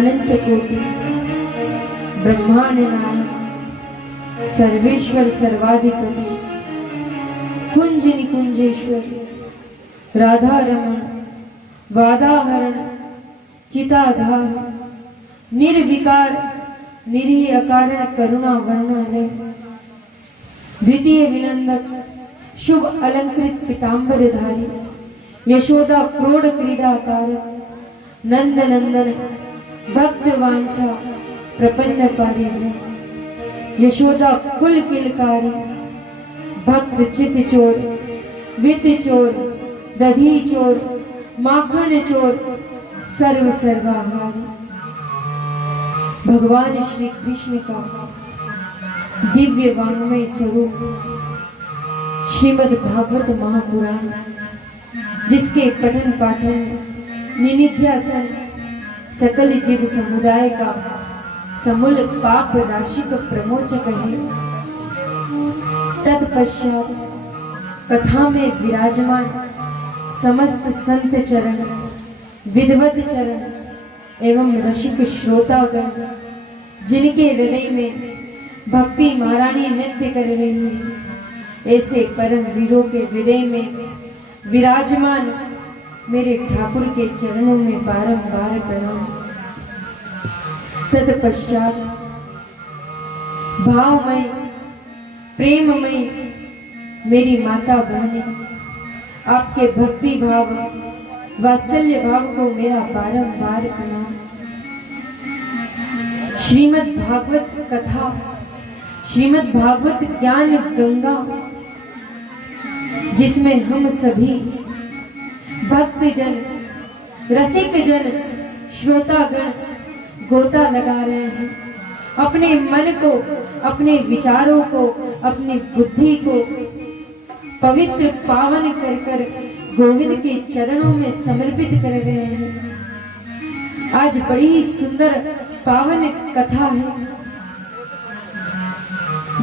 अनंत कोटि ब्रह्मांड नायक सर्वेश्वर सर्वाधिपति कुंज निकुंजेश्वर राधा रमण वादाहरण चिताधार निर्विकार निरीह अकारण करुणा वर्णालय द्वितीय विनंदक शुभ अलंकृत पीतांबरधारी यशोदा क्रोड़ क्रीडाकारक नंद नंदन भक्त वांछा प्रपन्न पारिजन यशोदा कुल किलकारी भक्त चित चोर वित चोर दधी चोर माखन चोर सर्व सर्वाहारी भगवान श्री कृष्ण का दिव्य वांग्मय स्वरूप श्रीमद् भागवत महापुराण, जिसके पठन पाठन निनिध्यासन सकल जीव समुदाय का समूल पाप राशि का प्रमोचक है। तत्पश्चात कथा में विराजमान समस्त संत चरण, विद्वत चरण एवं रसिक श्रोतागण, जिनके हृदय में भक्ति महारानी नृत्य कर रही है, ऐसे परम वीरों के हृदय में विराजमान मेरे ठाकुर के चरणों में बारंबार प्रणाम। तत्पश्चात भावमय प्रेममय मेरी माता बहनें, आपके भक्ति भाव वात्सल्य भाव को मेरा बारंबार प्रणाम। श्रीमद् भागवत कथा, श्रीमद् भागवत ज्ञान गंगा, जिसमें हम सभी भक्तजन, रसिक जन, श्रोतागण गोता लगा रहे हैं, अपने मन को, अपने विचारों को, अपनी बुद्धि को पवित्र पावन कर कर गोविंद के चरणों में समर्पित कर रहे हैं। आज बड़ी ही सुंदर पावन कथा है,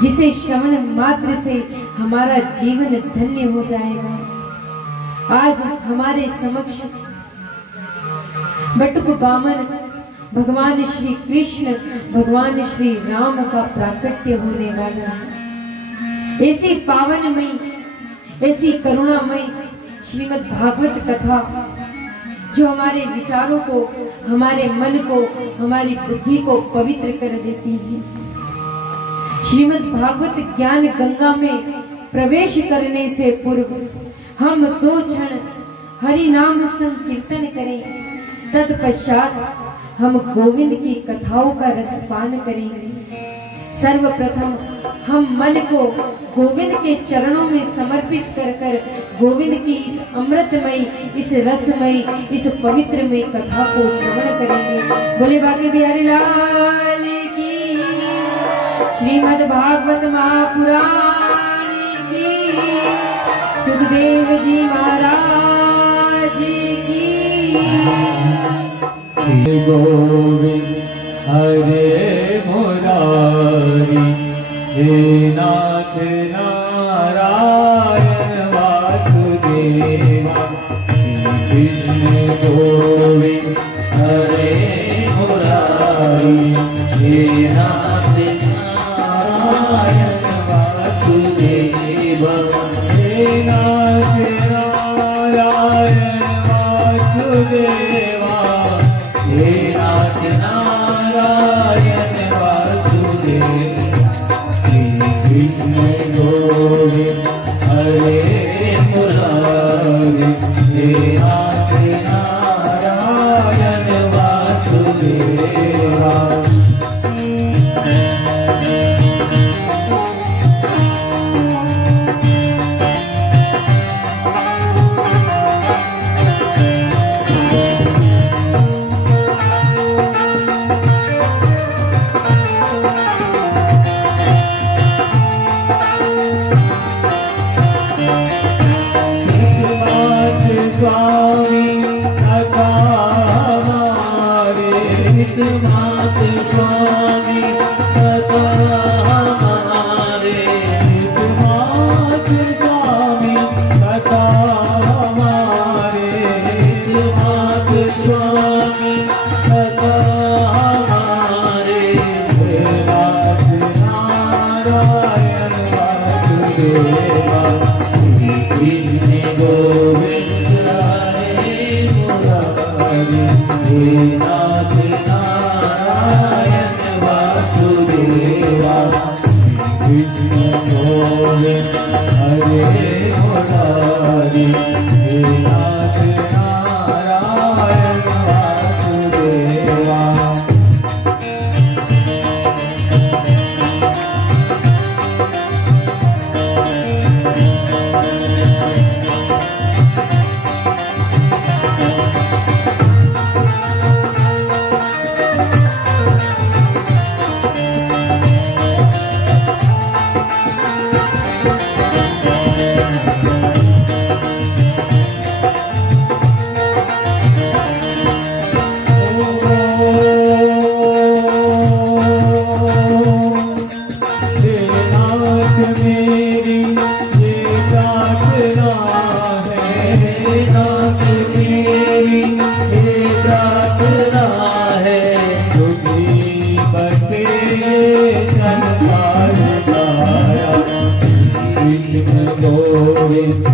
जिसे श्रवण मात्र से हमारा जीवन धन्य हो जाएगा। आज हमारे समक्ष बटुक बामन भगवान श्री कृष्ण, भगवान श्री राम का प्राकट्य होने वाला है। ऐसी पावनमयी, ऐसी करुणामयी श्रीमद् भागवत कथा, जो हमारे विचारों को, हमारे मन को, हमारी बुद्धि को पवित्र कर देती है। श्रीमद् भागवत ज्ञान गंगा में प्रवेश करने से पूर्व हम 2 क्षण हरि नाम संकीर्तन करें। तत्पश्चात हम गोविंद की कथाओं का रसपान करेंगे। सर्वप्रथम हम मन को गोविंद के चरणों में समर्पित कर कर गोविंद की इस अमृतमयी, इस रसमयी, इस पवित्रमय कथा को श्रवण करेंगे। बोले बाके बिहारी लाल की, श्रीमद् भागवत महापुराण की, सुखदेव जी महाराज की। गोविंद हरे मुरारी, हे नाथ नारायण वासुदेवा। श्री कृष्ण गोविंद हरे मुरारी, हे नाथ नारायण वासुदेवा। हे नाथ नारायण वासुदेवा, हे नाथ नारायण वासुदेवा। श्री कृष्ण गोविंद हरे मुरारी, हे नाथ नारायण वासुदेवा। स्वामी सदा हमारे, हितनाथ स्वामी सदा हमारे, हितनाथ स्वामी सदा हमारे, हितनाथ स्वामी सदा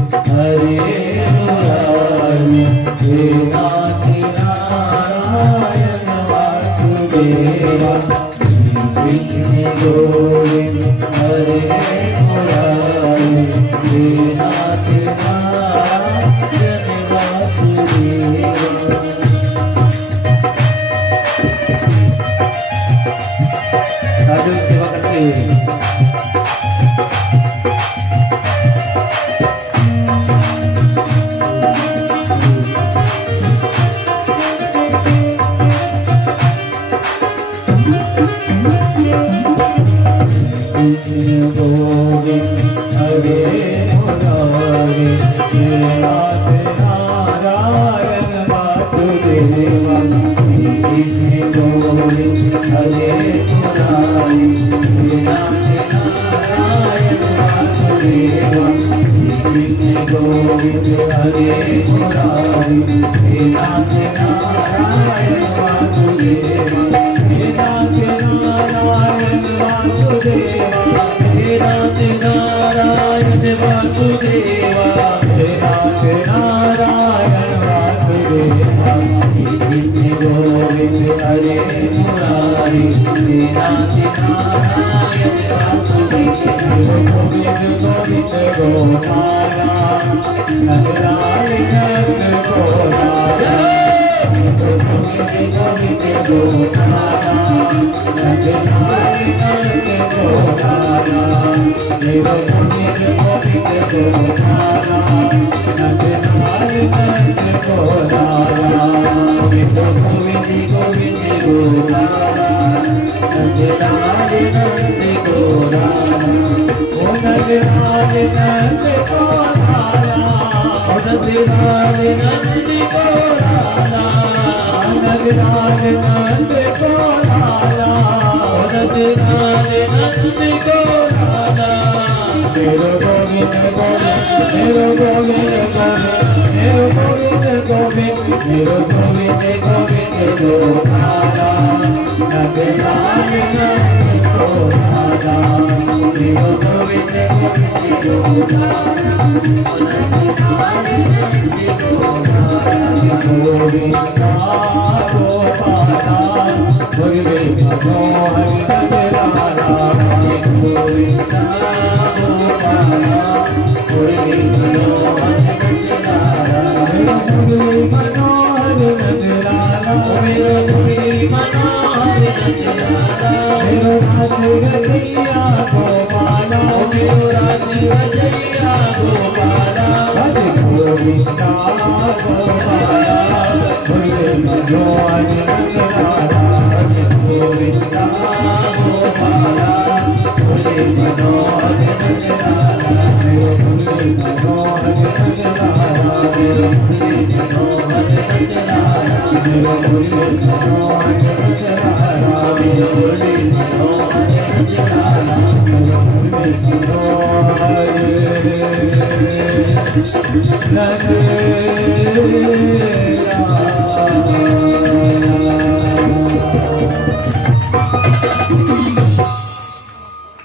हरे मुरारी हे नाथ नारायण वासुदेवा कृष्ण गोविंद हरे मुरारी हे नाथ नारायण वासुदेवा। साधु सेवा करते हुए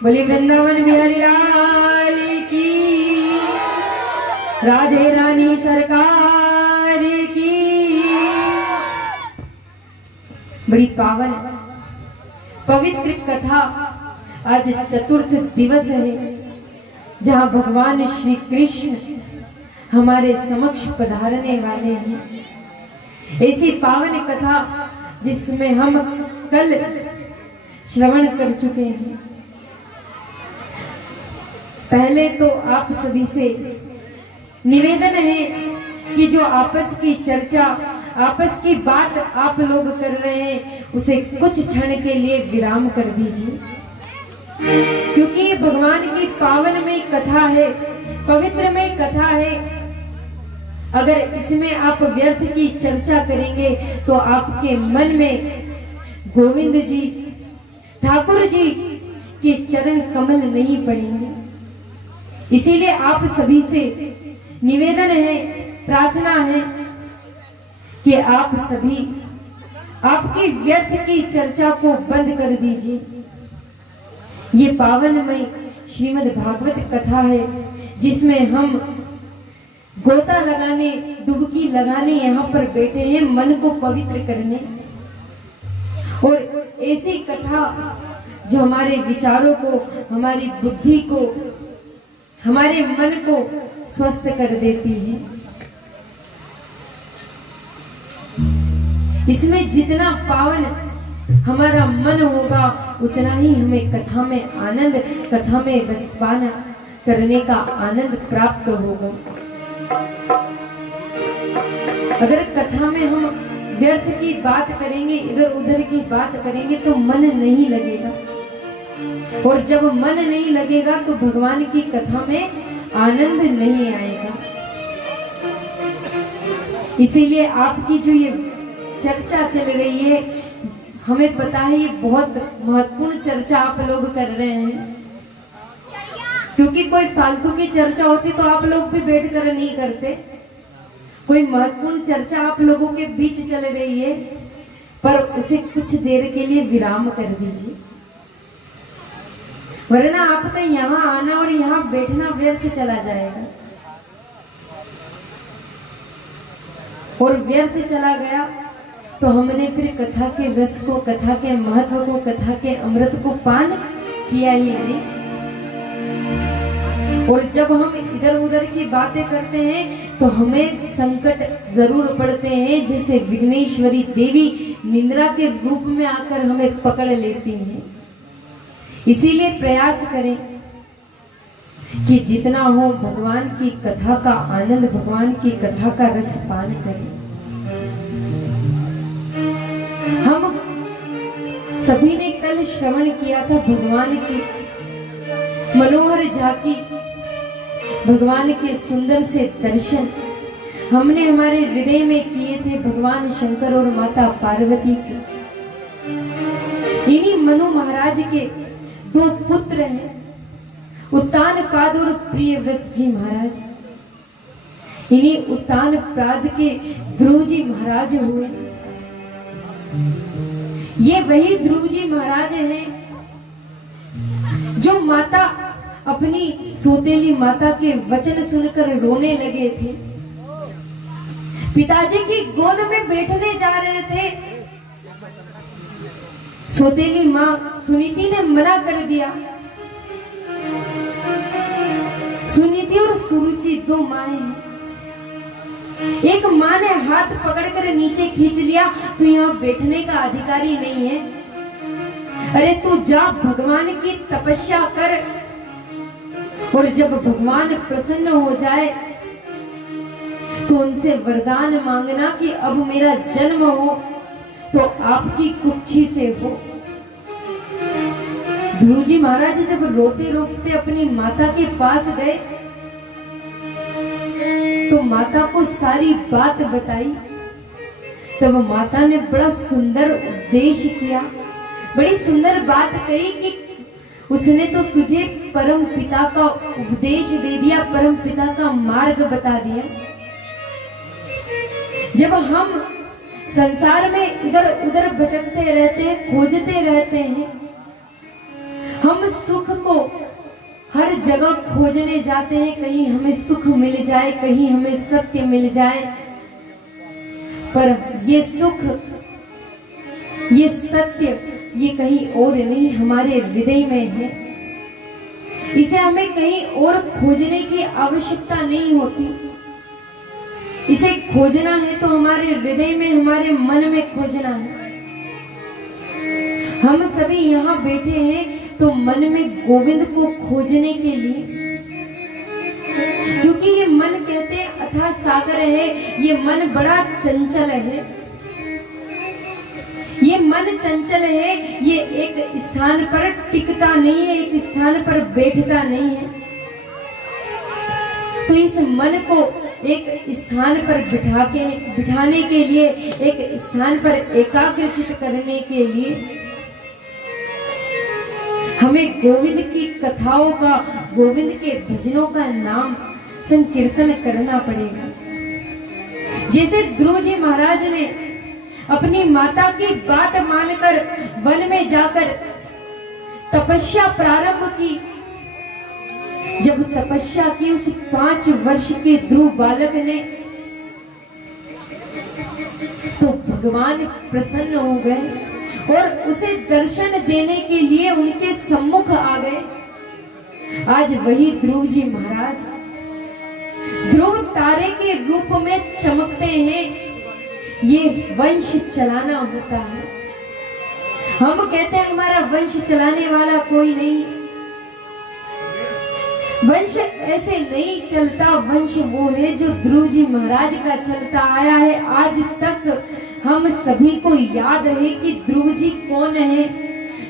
बोली वृंदावन बिहारी लाल की, राधे रानी सरकार की। बड़ी पावन पवित्र कथा आज चतुर्थ दिवस है, जहां भगवान श्री कृष्ण हमारे समक्ष पधारने वाले हैं। ऐसी पावन कथा जिसमें हम कल श्रवण कर चुके हैं। पहले तो आप सभी से निवेदन है कि जो आपस की चर्चा, आपस की बात आप लोग कर रहे हैं, उसे कुछ क्षण के लिए विराम कर दीजिए, क्योंकि ये भगवान की पावनमय कथा है, पवित्रमय कथा है। अगर इसमें आप व्यर्थ की चर्चा करेंगे तो आपके मन में गोविंद जी, ठाकुर जी के चरण कमल नहीं पड़ेंगे। इसीलिए आप सभी से निवेदन है, प्रार्थना है कि आप सभी आपकी व्यर्थ की चर्चा को बंद कर दीजिए। ये पावनमय श्रीमद् भागवत कथा है, जिसमें हम गोता लगाने, डुबकी लगाने यहाँ पर बैठे हैं, मन को पवित्र करने। और ऐसी कथा जो हमारे विचारों को, हमारी बुद्धि को, हमारे मन को स्वस्थ कर देती है। इसमें जितना पावन हमारा मन होगा, उतना ही हमें कथा में आनंद, कथा में रसपान करने का आनंद प्राप्त होगा। अगर कथा में हम व्यर्थ की बात करेंगे, इधर उधर की बात करेंगे, तो मन नहीं लगेगा। और जब मन नहीं लगेगा तो भगवान की कथा में आनंद नहीं आएगा। इसीलिए आपकी जो ये चर्चा चल रही है, हमें पता है ये बहुत महत्वपूर्ण चर्चा आप लोग कर रहे हैं, क्योंकि कोई फालतू की चर्चा होती तो आप लोग भी बैठकर नहीं करते। कोई महत्वपूर्ण चर्चा आप लोगों के बीच चल रही है, पर उसे कुछ देर के लिए विराम कर दीजिए, वरना आपका यहाँ आना और यहाँ बैठना व्यर्थ चला जाएगा। और व्यर्थ चला गया तो हमने फिर कथा के रस को, कथा के महत्व को, कथा के अमृत को पान किया ही नहीं। और जब हम इधर उधर की बातें करते हैं तो हमें संकट जरूर पड़ते हैं, जैसे विघ्नेश्वरी देवी निंद्रा के रूप में आकर हमें पकड़ लेती हैं। इसीलिए प्रयास करें कि जितना हो भगवान की कथा का आनंद, भगवान की कथा का रस पान करें। हम सभी ने कल श्रवण किया था भगवान की मनोहर झांकी, भगवान के सुंदर से दर्शन हमने हमारे हृदय में किए थे भगवान शंकर और माता पार्वती के। इन्हीं मनु महाराज के 2 पुत्र हैं, उत्तानपाद और प्रियव्रत जी महाराज। इन्हीं उत्तानपाद के ध्रुव जी महाराज हुए। ये वही ध्रुव जी महाराज हैं जो माता, अपनी सौतेली माता के वचन सुनकर रोने लगे थे। पिताजी की गोद में बैठने जा रहे थे, सौतेली माँ सुनीति ने मना कर दिया। सुनीति और सुरुचि 2 माएं हैं। एक माँ ने हाथ पकड़कर नीचे खींच लिया, तो यहाँ बैठने का अधिकारी नहीं है। अरे तू जा भगवान की तपस्या कर, और जब भगवान प्रसन्न हो जाए तो उनसे वरदान मांगना कि अब मेरा जन्म हो तो आपकी कुक्षी से हो। ध्रुव जी महाराज जब रोते रोते अपनी माता के पास गए तो माता को सारी बात बताई। तब माता ने बड़ा सुंदर उपदेश किया, बड़ी सुंदर बात कही कि उसने तो तुझे परम पिता का उपदेश दे दिया, परम पिता का मार्ग बता दिया। जब हम संसार में इधर उधर भटकते रहते हैं, खोजते रहते हैं, हम सुख को हर जगह खोजने जाते हैं, कहीं हमें सुख मिल जाए, कहीं हमें सत्य मिल जाए, पर ये सुख, ये सत्य, ये कहीं और नहीं, हमारे हृदय में है। इसे हमें कहीं और खोजने की आवश्यकता नहीं होती। इसे खोजना है तो हमारे हृदय में, हमारे मन में खोजना है। हम सभी यहाँ बैठे हैं तो मन में गोविंद को खोजने के लिए, क्योंकि ये मन कहते हैं अथाह सागर है, ये मन बड़ा चंचल है। ये मन चंचल है, ये एक स्थान पर टिकता नहीं है, एक स्थान पर बैठता नहीं है। तो इस मन को एक स्थान पर बिठाने के लिए, एक स्थान पर एकाग्रचित करने के लिए हमें गोविंद की कथाओं का, गोविंद के भजनों का नाम संकीर्तन करना पड़ेगा। जैसे ध्रुव जी महाराज ने अपनी माता की बात मानकर वन में जाकर तपस्या प्रारंभ की, जब तपस्या की उस 5 वर्ष के ध्रुव बालक ने, तो भगवान प्रसन्न हो गए और उसे दर्शन देने के लिए उनके सम्मुख आ गए। आज वही ध्रुव जी महाराज ध्रुव तारे के रूप में चमकते हैं। ये वंश चलाना होता है। हम कहते हैं हमारा वंश चलाने वाला कोई नहीं। वंश ऐसे नहीं चलता। वंश वो है जो ध्रुव जी महाराज का चलता आया है। आज तक हम सभी को याद है कि ध्रुव जी कौन है,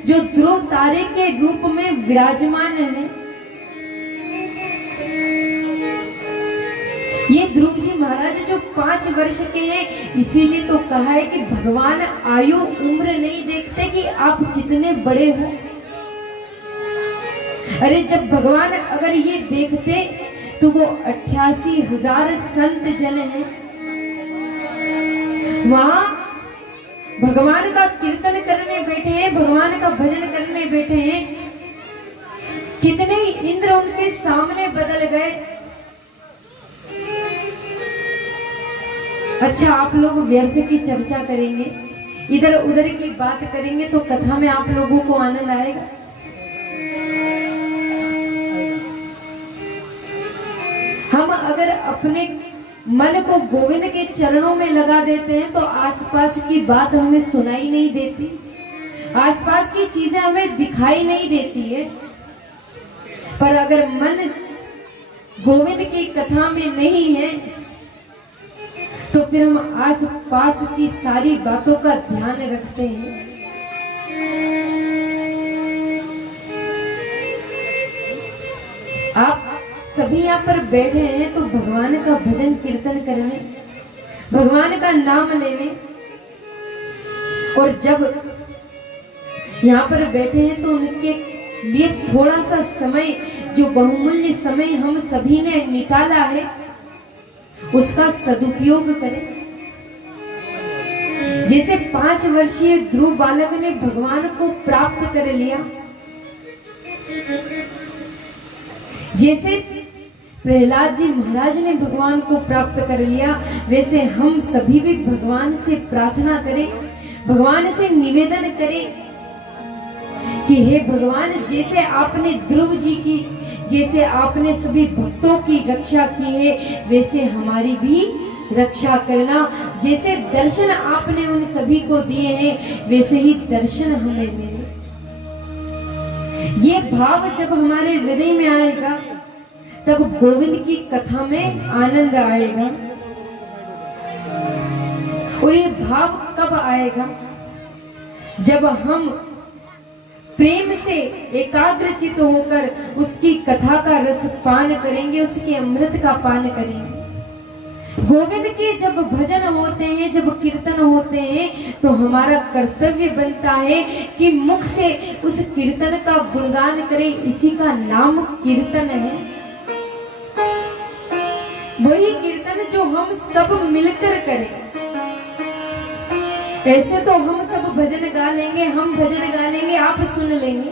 जो ध्रुव तारे के रूप में विराजमान है। ये ध्रुव जी महाराज जो 5 वर्ष के हैं, इसीलिए तो कहा है कि भगवान आयु उम्र नहीं देखते कि आप कितने बड़े हो। अरे जब भगवान अगर ये देखते तो वो 88,000 संत जन हैं, वहां भगवान का कीर्तन करने बैठे हैं, भगवान का भजन करने बैठे हैं। कितने इंद्र उनके सामने बदल गए। अच्छा, आप लोग व्यर्थ की चर्चा करेंगे, इधर उधर की बात करेंगे तो कथा में आप लोगों को आनंद आएगा। हम अगर अपने मन को गोविंद के चरणों में लगा देते हैं तो आसपास की बात हमें सुनाई नहीं देती, आसपास की चीजें हमें दिखाई नहीं देती है। पर अगर मन गोविंद की कथा में नहीं है तो फिर हम आस पास की सारी बातों का ध्यान रखते हैं। आप सभी यहाँ पर बैठे हैं तो भगवान का भजन कीर्तन करने, भगवान का नाम लेने, और जब यहाँ पर बैठे हैं तो उनके लिए थोड़ा सा समय, जो बहुमूल्य समय हम सभी ने निकाला है, उसका सदुपयोग करें। जैसे 5 वर्षीय ध्रुव बालक ने भगवान को प्राप्त कर लिया, जैसे प्रहलाद जी महाराज ने भगवान को प्राप्त कर लिया, वैसे हम सभी भी भगवान से प्रार्थना करें, भगवान से निवेदन करें कि हे भगवान, जैसे आपने ध्रुव जी की, जैसे आपने सभी भक्तों की रक्षा की है, वैसे हमारी भी रक्षा करना। जैसे दर्शन आपने उन सभी को दिए हैं, वैसे ही दर्शन हमें देना। ये भाव जब हमारे हृदय में आएगा तब गोविंद की कथा में आनंद आएगा। और ये भाव कब आएगा? जब हम प्रेम से एकाग्रचित होकर उसकी कथा का रस पान करेंगे, उसके अमृत का पान करेंगे। गोविंद के जब भजन होते हैं, जब कीर्तन होते हैं, तो हमारा कर्तव्य बनता है कि मुख से उस कीर्तन का गुणगान करें। इसी का नाम कीर्तन है। वही कीर्तन जो हम सब मिलकर करें। ऐसे तो हम सब भजन गा लेंगे, हम भजन गा लेंगे, आप सुन लेंगे,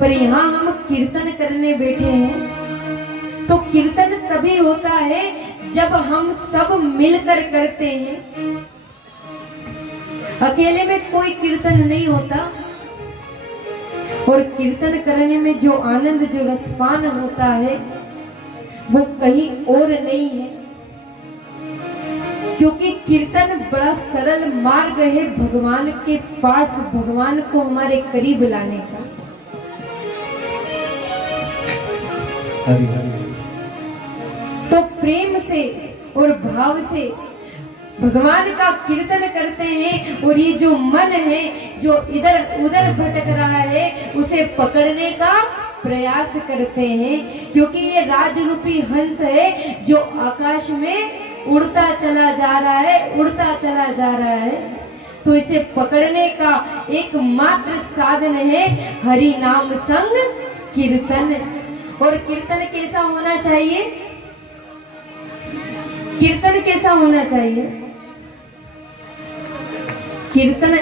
पर यहाँ हम कीर्तन करने बैठे हैं तो कीर्तन तभी होता है जब हम सब मिलकर करते हैं। अकेले में कोई कीर्तन नहीं होता। और कीर्तन करने में जो आनंद, जो रसपान होता है, वो कहीं और नहीं है, क्योंकि कीर्तन बड़ा सरल मार्ग है भगवान के पास, भगवान को हमारे करीब लाने का। हरि हरि। तो प्रेम से और भाव से भगवान का कीर्तन करते हैं, और ये जो मन है जो इधर उधर भटक रहा है, उसे पकड़ने का प्रयास करते हैं, क्योंकि ये राजरूपी हंस है जो आकाश में उड़ता चला जा रहा है, उड़ता चला जा रहा है। तो इसे पकड़ने का एकमात्र साधन है हरि नाम संग कीर्तन। और कीर्तन कैसा होना चाहिए? कीर्तन कैसा होना चाहिए? कीर्तन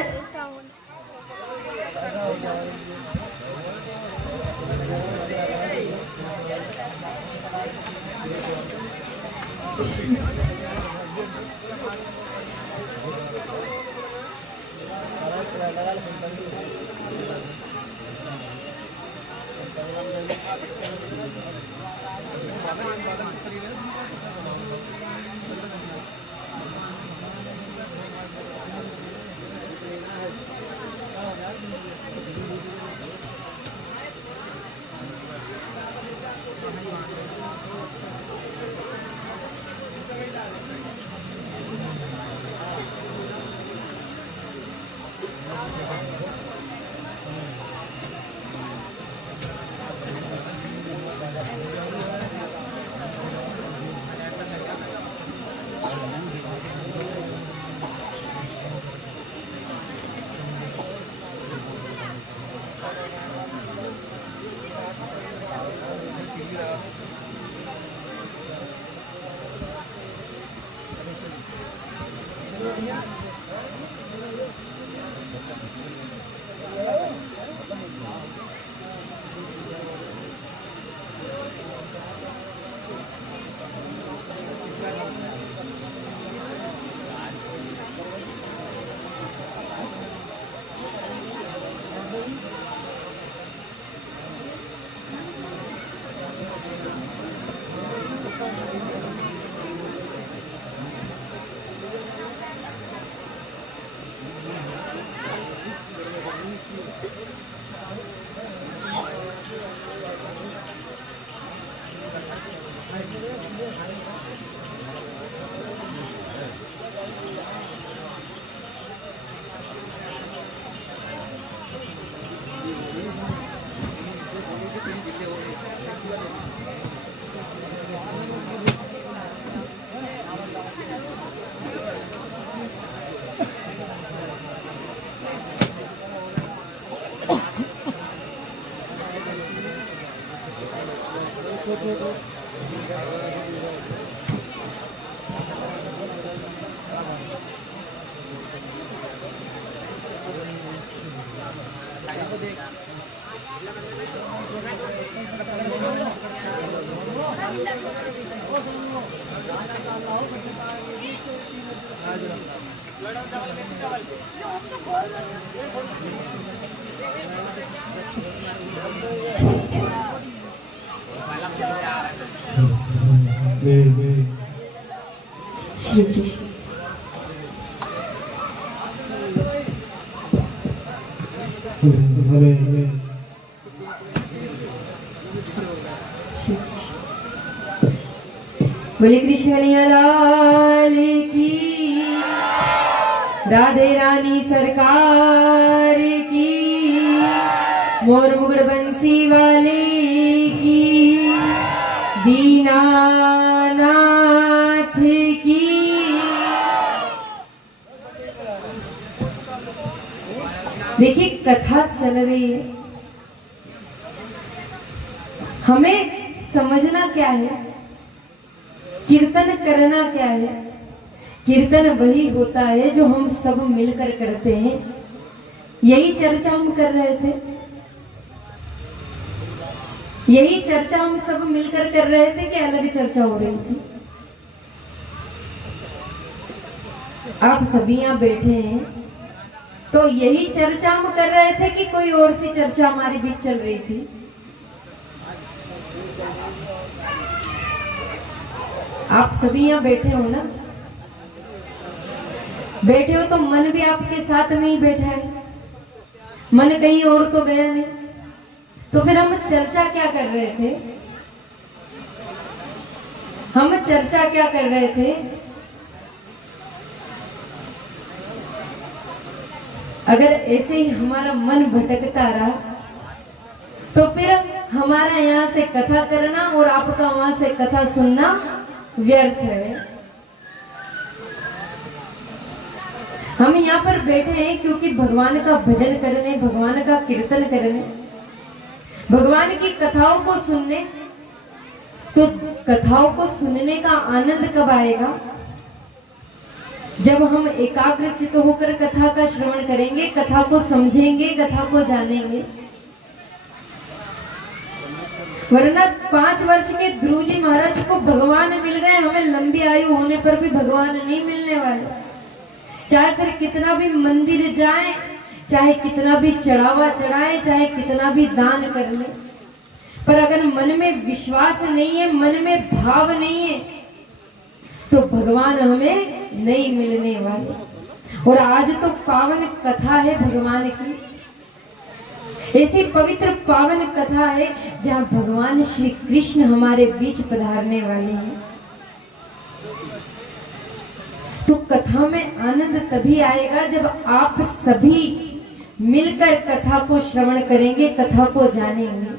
श्री कृष्ण। बोले कृष्ण लाल की, राधे रानी सरकार की, मोर मुगड़ बंसी वाले की, दीनानाथ की। देखिए कथा चल रही है, हमें समझना क्या है, कीर्तन करना क्या है। कीर्तन वही होता है जो हम सब मिलकर करते हैं। यही चर्चा हम कर रहे थे, यही चर्चा हम सब मिलकर कर रहे थे कि अलग चर्चा हो रही थी। आप सभी यहाँ बैठे हैं तो यही चर्चा हम कर रहे थे कि कोई और सी चर्चा हमारे बीच चल रही थी। आप सभी यहाँ बैठे हो ना, बैठे हो तो मन भी आपके साथ में ही बैठा है, मन कहीं और तो गया नहीं। तो फिर हम चर्चा क्या कर रहे थे, हम चर्चा क्या कर रहे थे। अगर ऐसे ही हमारा मन भटकता रहा तो फिर हमारा यहाँ से कथा करना और आपका वहां से कथा सुनना व्यर्थ है। हम यहाँ पर बैठे हैं क्योंकि भगवान का भजन करने, भगवान का कीर्तन करने, भगवान की कथाओं को सुनने। तो कथाओं को सुनने का आनंद कब आएगा? जब हम एकाग्रचित होकर कथा का श्रवण करेंगे, कथा को समझेंगे, कथा को जानेंगे। वरना 5 वर्ष के ध्रुव जी महाराज को भगवान मिल गए, हमें लंबी आयु होने पर भी भगवान नहीं मिलने वाले। चाहे फिर कितना भी मंदिर जाए, चाहे कितना भी चढ़ावा चढ़ाए, चाहे कितना भी दान कर ले, पर अगर मन में विश्वास नहीं है, मन में भाव नहीं है, तो भगवान हमें नहीं मिलने वाले। और आज तो पावन कथा है भगवान की, ऐसी पवित्र पावन कथा है जहाँ भगवान श्री कृष्ण हमारे बीच पधारने वाले हैं। तो कथा में आनंद तभी आएगा जब आप सभी मिलकर कथा को श्रवण करेंगे, कथा को जानेंगे।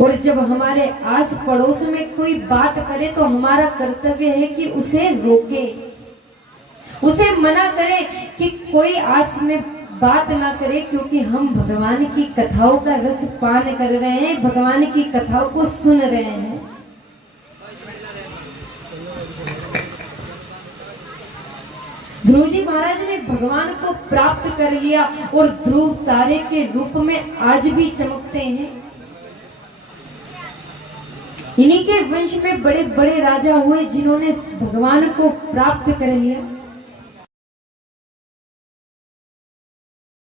और जब हमारे आस पड़ोस में कोई बात करे तो हमारा कर्तव्य है कि उसे रोके, उसे मना करे कि कोई आस में बात ना करे, क्योंकि हम भगवान की कथाओं का रस पान कर रहे हैं, भगवान की कथाओं को सुन रहे हैं। ध्रुव जी महाराज ने भगवान को प्राप्त कर लिया और ध्रुव तारे के रूप में आज भी चमकते हैं। इन्हीं के वंश में बड़े बड़े राजा हुए जिन्होंने भगवान को प्राप्त कर लिया।